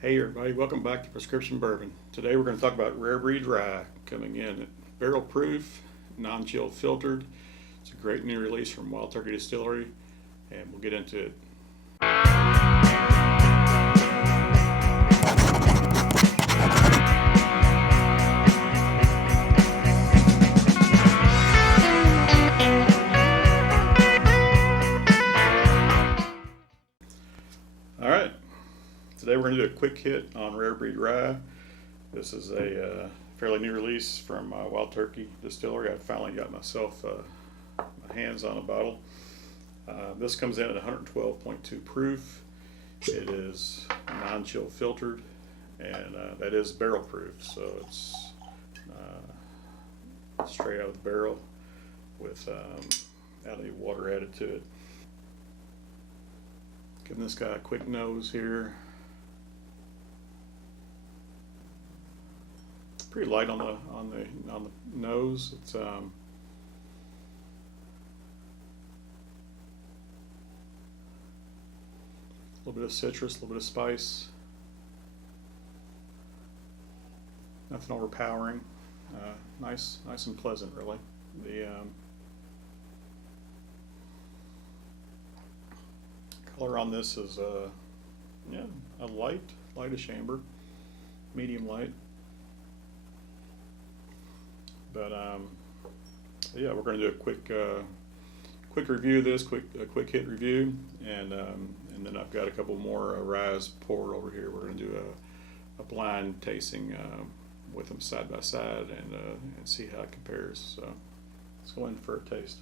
Hey everybody, welcome back to Prescription Bourbon. Today we're going to talk about Rare Breed Rye coming in at barrel proof, non-chill filtered. It's a great new release from Wild Turkey Distillery, and we'll get into it. All right, today we're going to do a quick hit on Rare Breed Rye. This is a fairly new release from Wild Turkey Distillery. I finally got myself my hands on a bottle. This comes in at 112.2 proof. It is non-chill filtered, and that is barrel proof, so it's straight out of the barrel without any water added to it. Giving this guy a quick nose here. Pretty light on the nose. It's a little bit of citrus, a little bit of spice. Nothing overpowering. Nice and pleasant, really. The color on this is a lightish amber, medium light. But yeah, we're going to do a quick review of this, a quick hit review, and then I've got a couple more ryes poured over here. We're going to do a blind tasting with them side by side and see how it compares. So let's go in for a taste.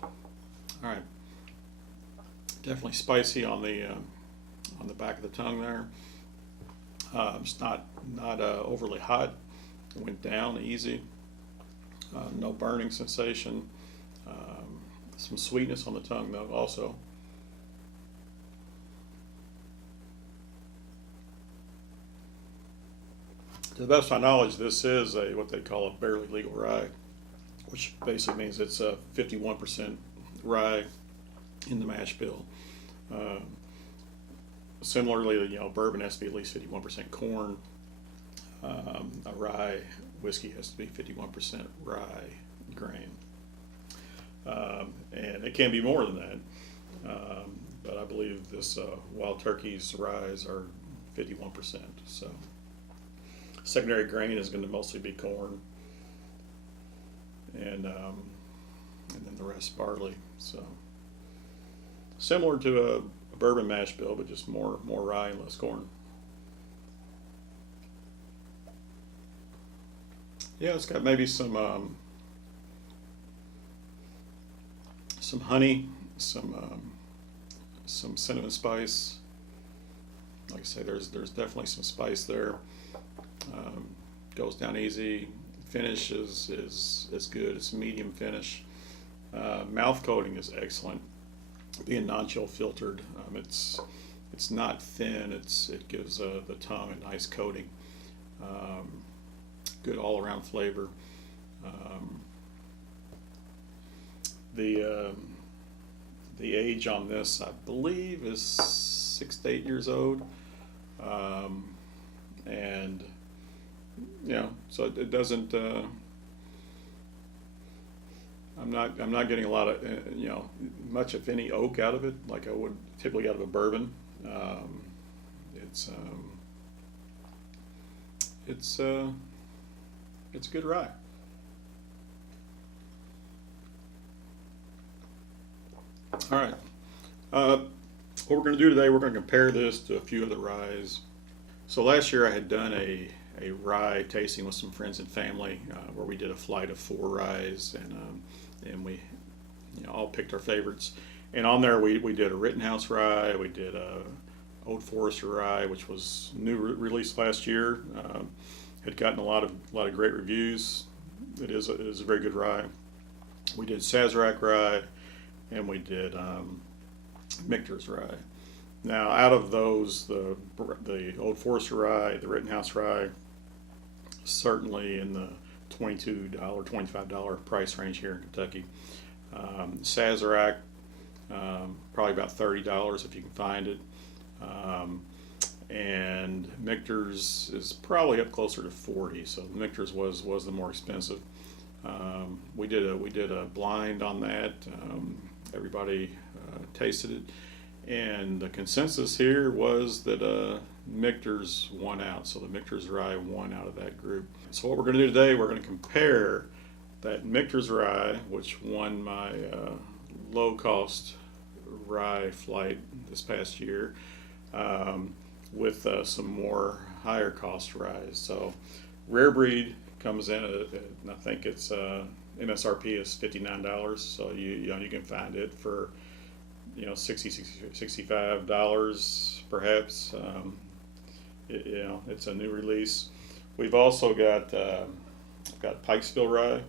All right, definitely spicy on the back of the tongue there. It's not overly hot. It went down easy. No burning sensation. Some sweetness on the tongue though also. To the best of my knowledge, this is what they call a barely legal rye, which basically means it's a 51% rye in the mash bill. Similarly, bourbon has to be at least 51% corn. A rye whiskey has to be 51% rye grain, and it can be more than that. But I believe this Wild Turkey's ryes are 51%. So secondary grain is going to mostly be corn, and then the rest barley. So similar to a bourbon mash bill, but just more rye and less corn. Yeah, it's got maybe some honey, some cinnamon spice. Like I say, there's definitely some spice there. Goes down easy. Finish is good. It's a medium finish. Mouth coating is excellent. Being non-chill filtered, it's not thin. It gives the tongue a nice coating. Good all-around flavor. The age on this, I believe, is 6 to 8 years old, and so it doesn't. I'm not getting a lot of much if any oak out of it like I would typically out of a bourbon. It's good rye. All right. What we're going to do today, we're going to compare this to a few other ryes. So last year I had done a rye tasting with some friends and family where we did a flight of 4 ryes, and we all picked our favorites. And on there we did a Rittenhouse rye, we did a Old Forester rye, which was new release last year. Had gotten a lot of great reviews. It is a very good rye. We did Sazerac rye, and we did Michter's rye. Now, out of those, the Old Forester rye, the Rittenhouse rye, certainly in the $22, $25 price range here in Kentucky. Sazerac, probably about $30 if you can find it. And Michter's is probably up closer to 40. So Michter's was the more expensive. We did a blind on that. Everybody tasted it, and the consensus here was that Michter's won out. So the Michter's Rye won out of that group. So what we're going to do today, we're going to compare that Michter's Rye, which won my low-cost rye flight this past year, with some more higher-cost ryes. So Rare Breed comes in at I think it's MSRP is $59. So you can find it for $65 perhaps. It's a new release. We've also got Pikesville Rye,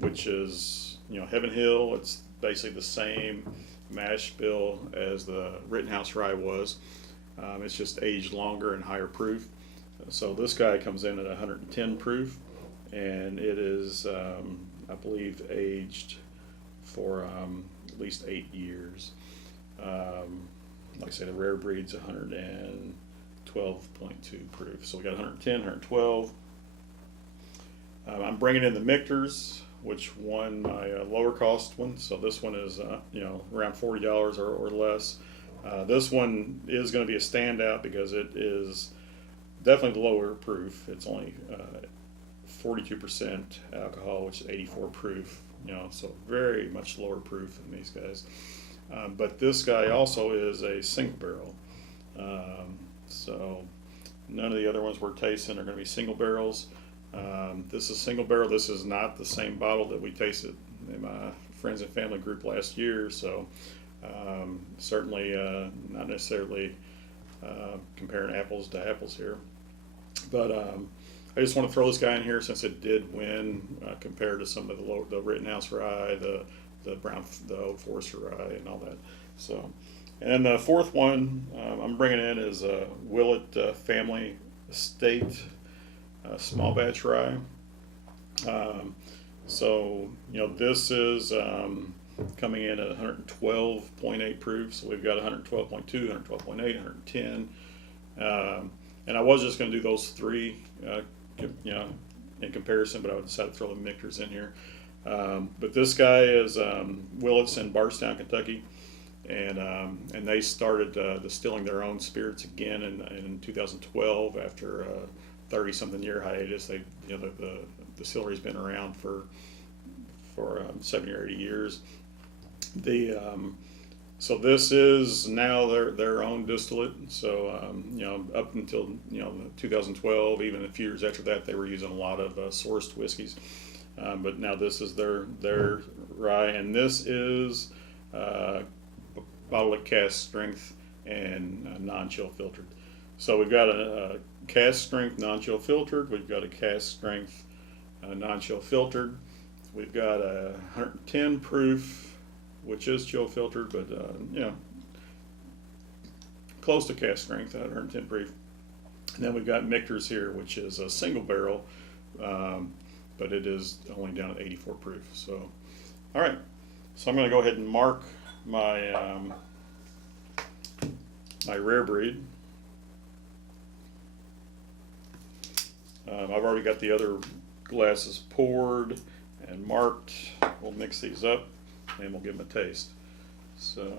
which is Heaven Hill. It's basically the same mash bill as the Rittenhouse Rye was. It's just aged longer and higher proof. So this guy comes in at 110 proof, and it is, I believe, aged for at least 8 years. Like I say, the Rare Breed's 112.2 proof. So we got 110, 112. I'm bringing in the Michters, which won my lower cost one. So this one is around $40 or less. This one is going to be a standout because it is definitely the lower proof. It's only 42% alcohol, which is 84 proof. So very much lower proof than these guys. But this guy also is a single barrel. So none of the other ones we're tasting are going to be single barrels. This is single barrel. This is not the same bottle that we tasted in my friends and family group last year. So certainly not necessarily comparing apples to apples here. But I just want to throw this guy in here since it did win compared to some of the Rittenhouse Rye, the Old Forester Rye, and all that. So, and the fourth one I'm bringing in is a Willet Family Estate small batch rye. So this is coming in at 112.8 proof. So we've got 112.2, 112.8, 110. And I was just going to do those three, in comparison, but I decided to throw the Michters in here. But this guy is Willet's in Bardstown, Kentucky, and they started distilling their own spirits again in 2012 after 30-something year hiatus. The distillery's been around for 70 or 80 years. So this is now their own distillate. So up until 2012, even a few years after that, they were using a lot of sourced whiskeys. But now this is their rye, and this is bottled at cask strength and non-chill filtered. So we've got a cask strength non-chill filtered. We've got a cask strength non-chill filtered. We've got a 110 proof, which is chill filtered, but close to cask strength at 110 proof. And then we've got Michter's here, which is a single barrel, but it is only down at 84 proof. So, all right. So I'm going to go ahead and mark my my Rare Breed. I've already got the other glasses poured and marked. We'll mix these up and we'll give them a taste. So,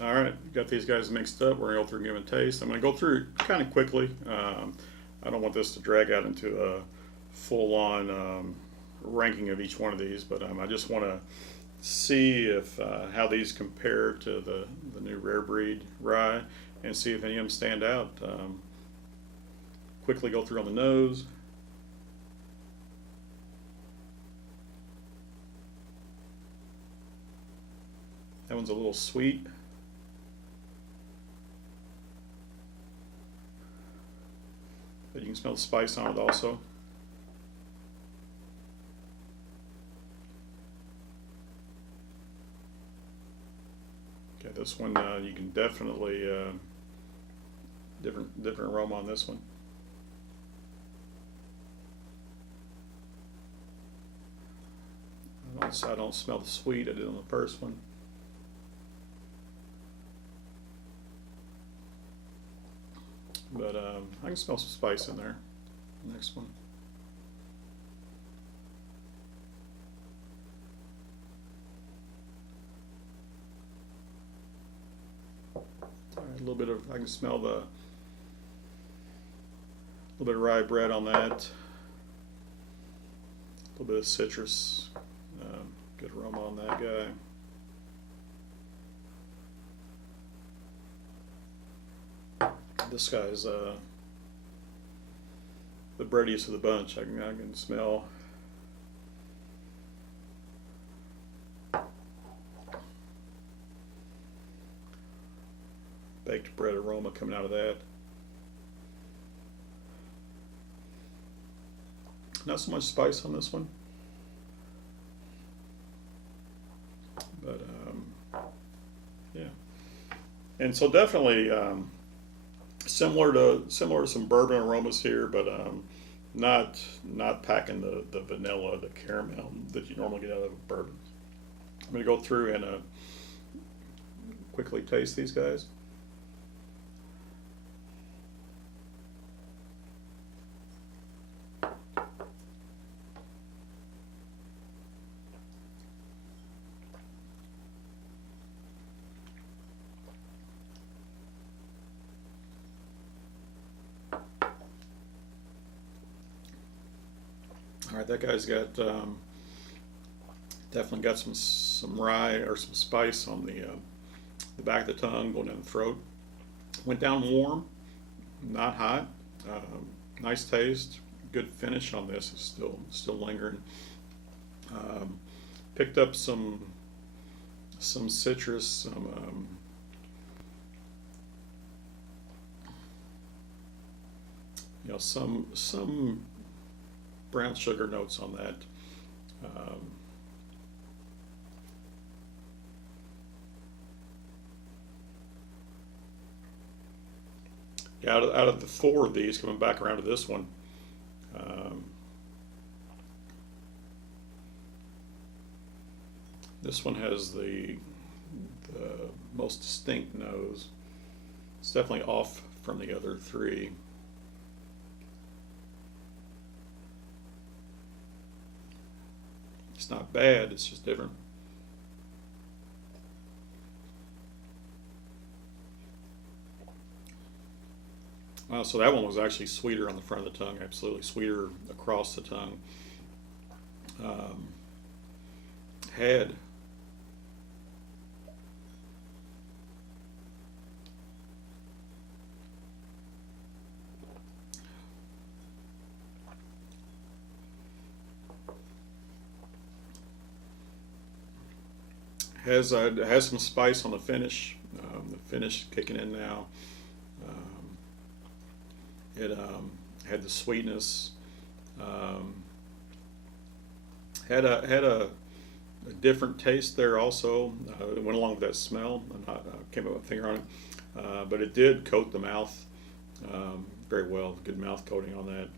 all right, got these guys mixed up. We're going to go through and give them a taste. I'm going to go through it kind of quickly. I don't want this to drag out into a full-on ranking of each one of these, but I just want to see if how these compare to the new Rare Breed Rye and see if any of them stand out. Quickly go through on the nose. That one's a little sweet. But you can smell the spice on it also. Yeah, this one you can definitely different aroma on this one. I don't smell the sweet I did on the first one. But I can smell some spice in there. Next one. All right, a little bit of, I can smell the, a little bit of rye bread on that. A little bit of citrus. Good aroma on that guy. This guy's the breadiest of the bunch. I can smell baked bread aroma coming out of that. Not so much spice on this one, but yeah. And so definitely similar to some bourbon aromas here, but not packing the vanilla, the caramel that you normally get out of a bourbon. I'm going to go through and quickly taste these guys. All right, that guy's got definitely got some rye or some spice on the back of the tongue, going down the throat. Went down warm, not hot. Nice taste, good finish on this. It's still lingering. Picked up some citrus, some brown sugar notes on that. Yeah, out of the four of these, coming back around to this one, this one has the most distinct nose. It's definitely off from the other three. It's not bad, it's just different. So that one was actually sweeter on the front of the tongue, absolutely sweeter across the tongue. Had has some spice on the finish. The finish kicking in now. It had the sweetness. Had a different taste there also. It went along with that smell. I came up with a finger on it, but it did coat the mouth very well. Good mouth coating on that.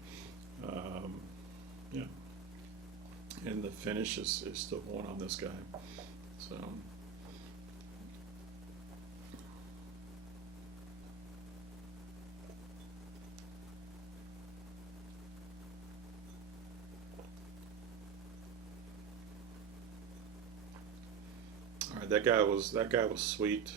Yeah, and the finish is still going on this guy. So. All right, that guy was sweet.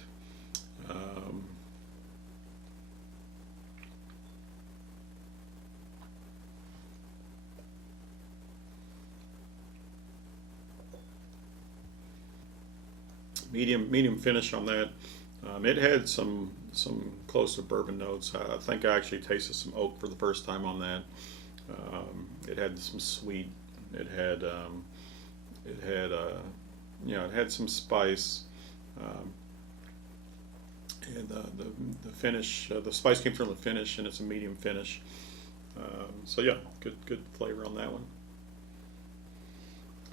Medium finish on that. It had some close to bourbon notes. I think I actually tasted some oak for the first time on that. It had some sweet. It had it had some spice, and the finish. The spice came from the finish, and it's a medium finish. So yeah, good flavor on that one.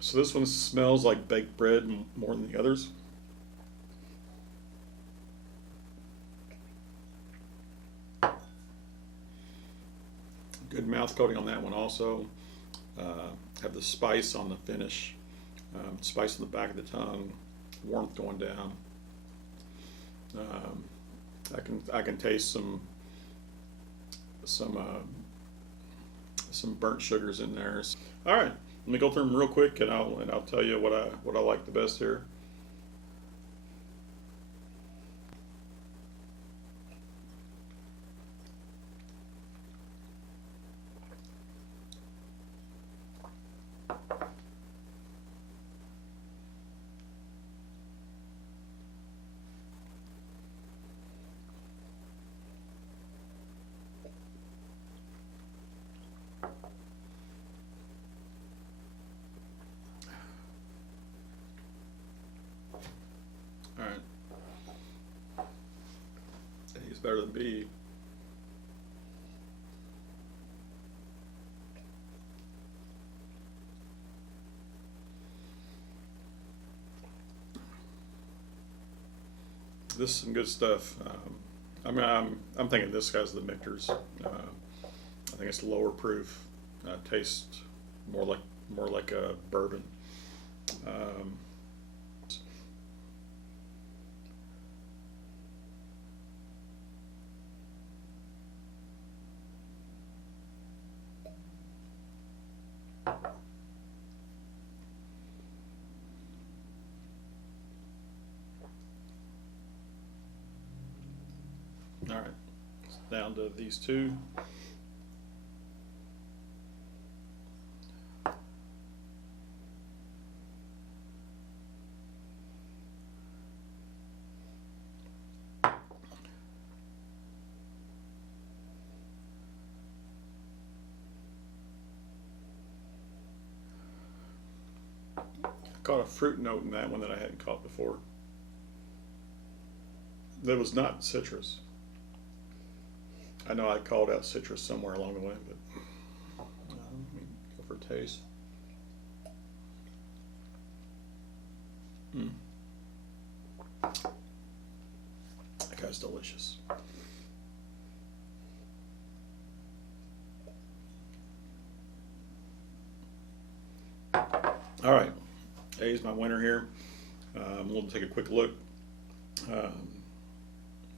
So this one smells like baked bread more than the others. mouth coating on that one also. Have the spice on the finish, spice on the back of the tongue, warmth going down. I can taste some burnt sugars in there. All right, let me go through them real quick, and I'll tell you what I like the best here. All right, A is better than B. This is some good stuff. I'm thinking this guy's the Michter's. I think it's lower proof. Tastes more like a bourbon. All right, down to these two. Caught a fruit note in that one that I hadn't caught before. That was not citrus. I know I called out citrus somewhere along the way, but let me go for a taste. That guy's delicious. All right, A is my winner here. We'll take a quick look.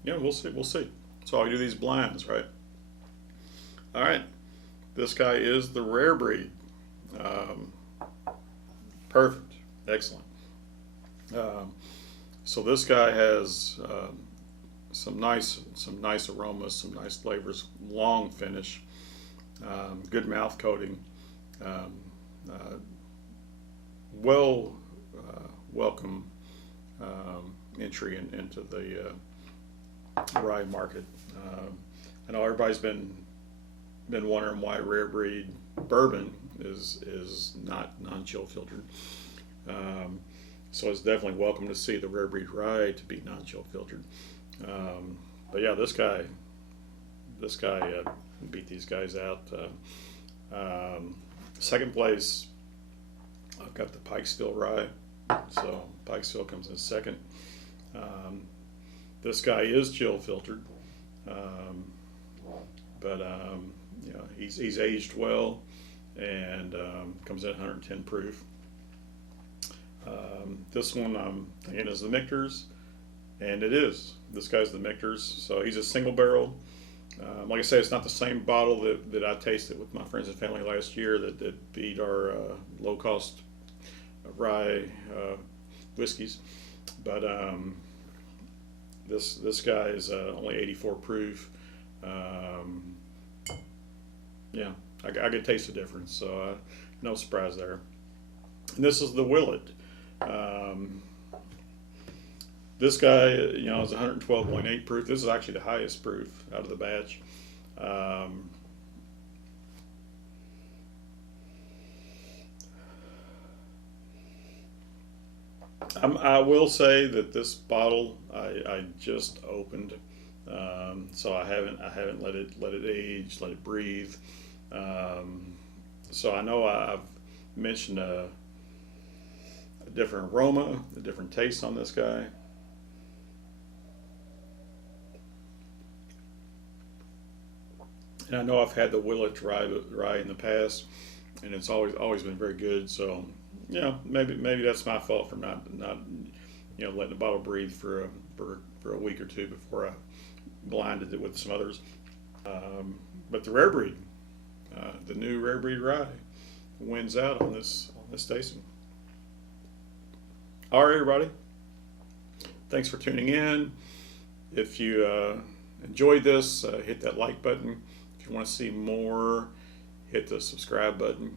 Yeah, we'll see. We'll see. So I do these blinds, right? All right, this guy is the Rare Breed. Perfect, excellent. So this guy has some nice aromas, some nice flavors, long finish, good mouth coating, welcome entry into the rye market. I know everybody's been wondering why Rare Breed Bourbon is not non-chill filtered. So it's definitely welcome to see the Rare Breed Rye to be non-chill filtered. But yeah, this guy beat these guys out. Second place, I've got the Pikesville Rye. So Pikesville comes in second. This guy is chill filtered, but you know, he's aged well and comes in 110 proof. This one I'm thinking is the Michter's, and it is. This guy's the Michter's, so he's a single barrel. Like I say, it's not the same bottle that I tasted with my friends and family last year that beat our low cost rye whiskeys, but this guy is only 84 proof. Yeah, I could taste the difference, so no surprise there. And this is the Willet. This guy, you know, is 112.8 proof. This is actually the highest proof out of the batch. I will say that this bottle I just opened, so I haven't let it age, let it breathe. So I know I've mentioned a different aroma, a different taste on this guy. And I know I've had the Willet rye in the past, and it's always been very good. So, maybe that's my fault for not letting the bottle breathe for a week or two before I blinded it with some others. But the Rare Breed, the new Rare Breed Rye, wins out on this tasting. All right, everybody. Thanks for tuning in. If you enjoyed this, hit that like button. If you want to see more, hit the subscribe button.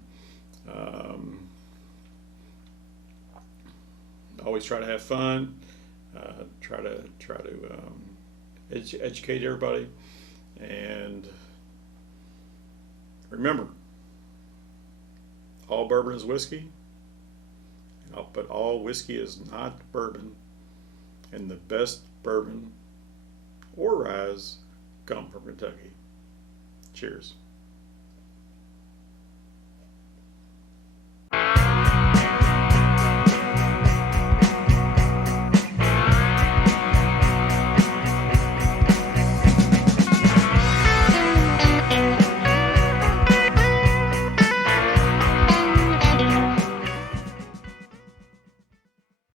Always try to have fun. Try to educate everybody, and remember, all bourbon is whiskey, but all whiskey is not bourbon, and the best bourbon or ryes come from Kentucky. Cheers.